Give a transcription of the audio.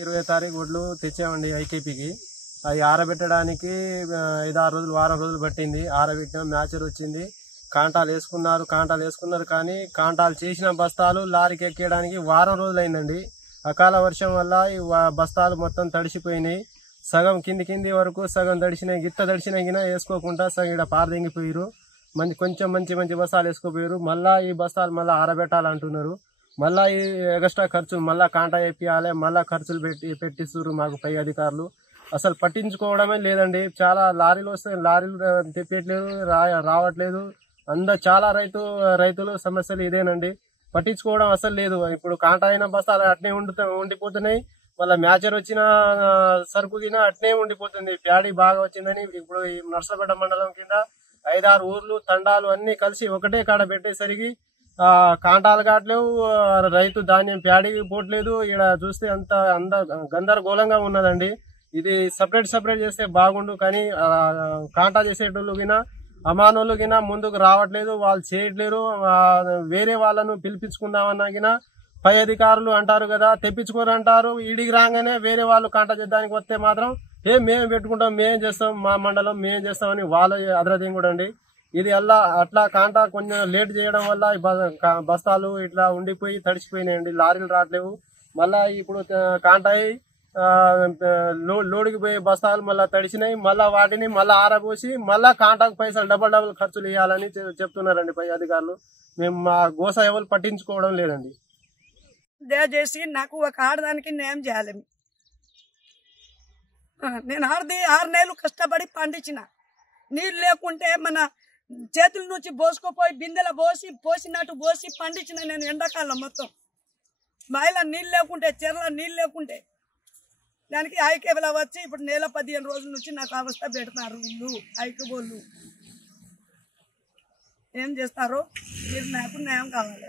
ఇరవై తారీఖు వడ్లు తెచ్చామండి ఐకేపీకి. అవి ఆరబెట్టడానికి 5-6 రోజులు వారం రోజులు పట్టింది. ఆరబెట్టాం, మ్యాచర్ వచ్చింది, కాంటాలు వేసుకున్నారు కానీ కాంటాలు చేసిన బస్తాలు లారీకి ఎక్కేయడానికి వారం రోజులు అయిందండి. అకాల వర్షం వల్ల ఈ బస్తాలు మొత్తం తడిసిపోయినాయి. సగం కింది వరకు సగం తడిసినాయి. గిత్త తడిసిన గిన వేసుకోకుండా సగం ఇక్కడ పారదెంగిపోయారు. కొంచెం మంచి బస్తాలు వేసుకోపోయారు. మళ్ళా ఈ బస్తాలు మళ్ళీ ఆరబెట్టాలంటున్నారు. మళ్ళా ఈ ఎక్స్ట్రా ఖర్చులు మళ్ళా కాంటా వేపియాలి, మళ్ళా ఖర్చులు పెట్టిస్తున్నారు మాకు పై అధికారులు. అసలు పట్టించుకోవడమే లేదండి. చాలా లారీలు వస్తాయి, లారీలు తెప్పట్లేదు, రావట్లేదు. చాలా రైతులు సమస్యలు ఇదేనండి. పట్టించుకోవడం అసలు లేదు. ఇప్పుడు కాంటా అయిన బస్తాలు అట్నే ఉండిపోతున్నాయి. మళ్ళీ మ్యాచర్ వచ్చిన సరుకు కింద అట్నే ఉండిపోతుంది. ప్యాడీ బాగా వచ్చిందని ఇప్పుడు ఈ నర్సపేట మండలం కింద 5-6 ఊర్లు తండాలు అన్ని కలిసి ఒకటే కాడ పెట్టేసరికి కాంటాలు కావట్లేవు, రైతు ధాన్యం ప్యాడీ పోవట్లేదు. ఇక్కడ చూస్తే అంత గందరగోళంగా ఉన్నదండి. ఇది సపరేట్ చేస్తే బాగుండు, కానీ కాంటా చేసేటోళ్ళు గినా అమానోళ్ళు గినా ముందుకు రావట్లేదు, వాళ్ళు చేయట్లేరు. వేరే వాళ్ళను పిలిపించుకుందామన్నా గినా పై అధికారులు అంటారు కదా, తెప్పించుకోరంటారు. ఈడికి రాగానే వేరే వాళ్ళు కాంటా చేద్దానికి వస్తే మాత్రం మేము పెట్టుకుంటాం, మేము చేస్తాం, మా మండలం మేము చేస్తామని వాళ్ళ అదరదీం కూడా అండి. ఇది అట్లా కాంటా కొంచెం లేట్ చేయడం వల్ల బస్తాలు ఇట్లా ఉండిపోయి తడిసిపోయినాయండి. లారీలు రావట్లేవు. మళ్ళా ఇప్పుడు కాంటా లోడుకి పోయే బస్తాలు మళ్ళీ తడిసినాయి. మళ్ళా వాటిని మళ్ళీ ఆరబోసి మళ్ళా కాంటాకు పైసలు డబల్ ఖర్చులు ఇవ్వాలని చెప్తున్నారండి పై అధికారులు. మేము మా గోస ఎవరు పట్టించుకోవడం లేదండి. దయచేసి నాకు ఒక ఆడదానికి న్యాయం చేయాలి. నేను 6 నెలలు కష్టపడి పండించిన, నీళ్ళు లేకుంటే మన చేతుల నుంచి పోసుకుపోయి బిందెల పోసినట్టు పోసి పండించిన నేను ఎండాకాలం మొత్తం. బాయిల నీళ్ళు లేకుంటే, చెర్ల నీళ్ళు లేకుంటే దానికి ఐకేబీలో వచ్చి ఇప్పుడు నెల 15 రోజుల నుంచి నాకు అవస్థ పెడతారు. వీళ్ళు ఐకేబోళ్ళు ఏం చేస్తారో మీరు నాకు న్యాయం కావాలి.